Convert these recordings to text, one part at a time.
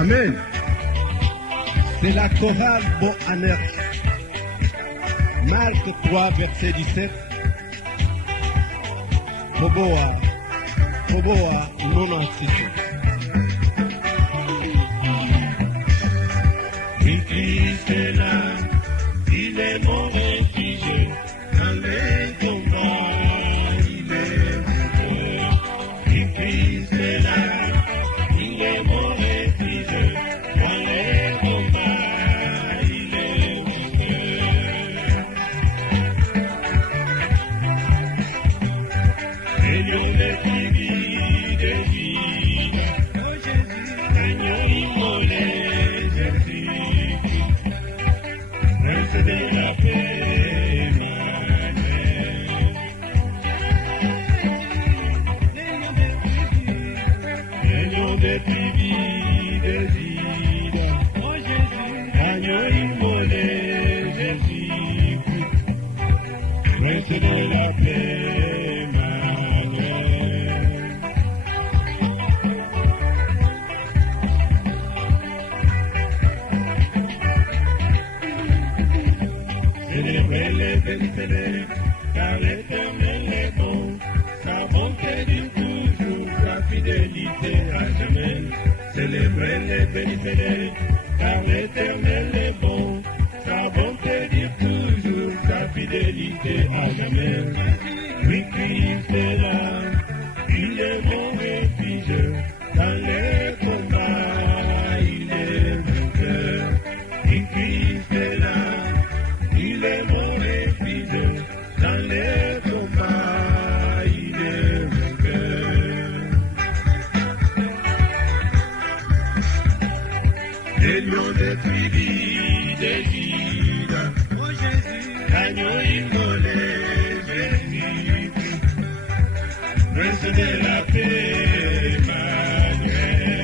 Amen. C'est la chorale Boanerges. Marc 3, verset 17. Boboa, non antiché. Oui, Christ est là, il est mon refuge, dans les combats, il est mon cœur. Oui, Christ est là, il est mon refuge, dans les combats, il est mon cœur. Et lion des tribus des vides, oh Jésus, agneau immolé, Jésus, prince de la paix, Emmanuel. Les lions des tribus des vides, oh Jésus, agneau immolé, Jésus, prince de la paix, car l'Éternel est bon, sa bonté dure toujours, sa fidélité à jamais. Célébrez-les, bénissez-les, car l'Éternel est bon, sa bonté dure toujours, sa fidélité à jamais. Oui, Christ est là, il est mon refuge, dans les combats, il est vainqueur. Oui, Christ est là, il est mon refuge, dans les combats, il est vainqueur. Les lions des tribus des Juda, oh Jésus, l'agneau immolé, Jésus, prince de la paix, Emmanuel.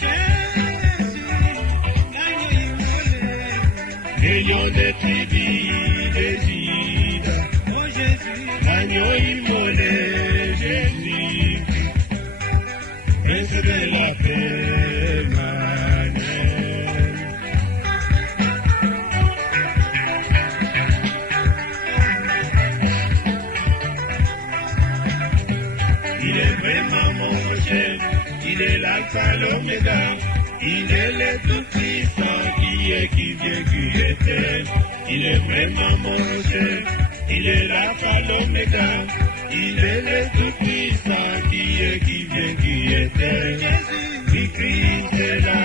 Jésus, l'agneau immolé, les lions des tribus des Juda, oh Jésus, l'agneau immolé, Jésus, prince de la paix, Emmanuel. Il est vraiment mon rocher, il est l'alpha, l'oméga, il est le tout-puissant, qui est, qui vient, qui était. Il est vraiment mon rocher, il est l'alpha, l'oméga, il est le tout-puissant, qui est, qui vient, qui était. Jésus, Christ est là,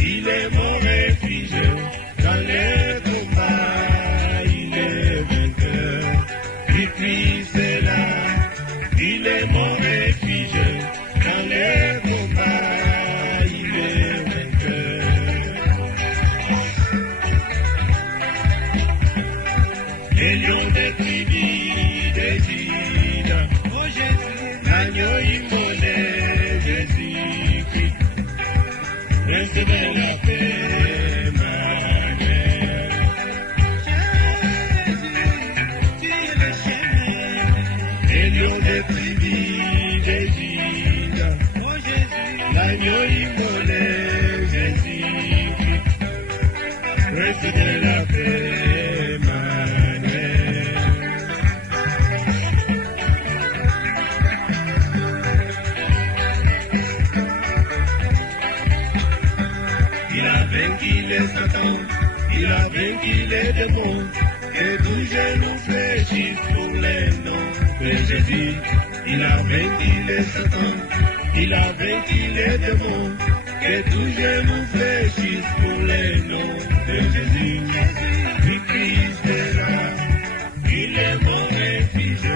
il est mon refuge, dans les combats, il est vainqueur. Christ est là, il est mon refuge, dans les combats, il est vainqueur. Les lions des tribus des Juda, oh Jésus, l'agneau immolé, Jésus-Christ, prince de la paix, Emmanuel. Jésus, tu es le chemin. Les lions des tribus des Juda, oh Jésus, l'agneau immolé, Jésus-Christ, prince de la paix, Emmanuel. Il a vaincu les Satan, il a vaincu les démons, et tout genou fléchit pour les noms de Jésus. Il a vaincu les Satan, il a vaincu les démons, et tout genou fléchit pour les noms de Jésus. Oui, Christ est là, il est mon refuge,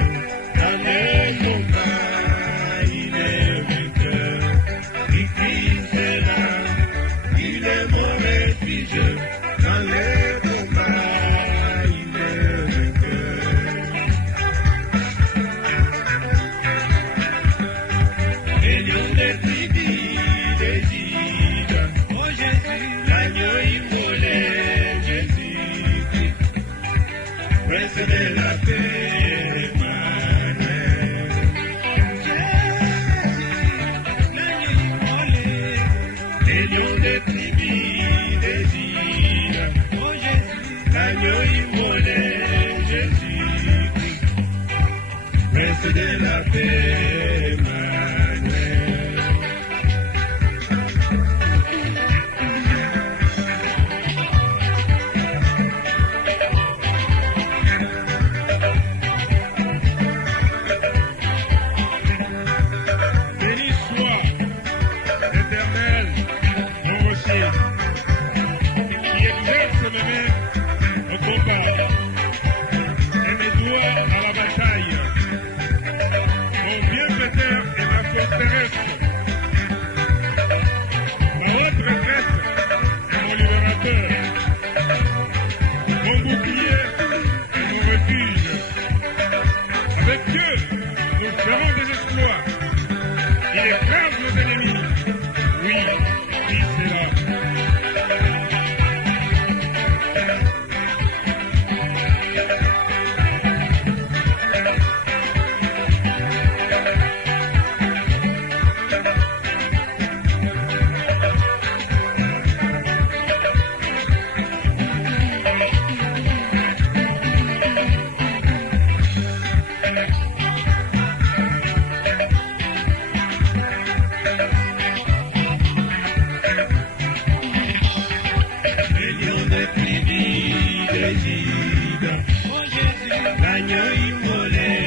dans les combats, il est vainqueur. Oui, Christ est là, il est mon refuge, dans les combats, il est vainqueur. Les lions des tribus des Juda, oh Jésus, l'agneau immolé, Jésus-Christ, Avec Dieu, nous ferons des exploits. Il écrase nos ennemis. Oui.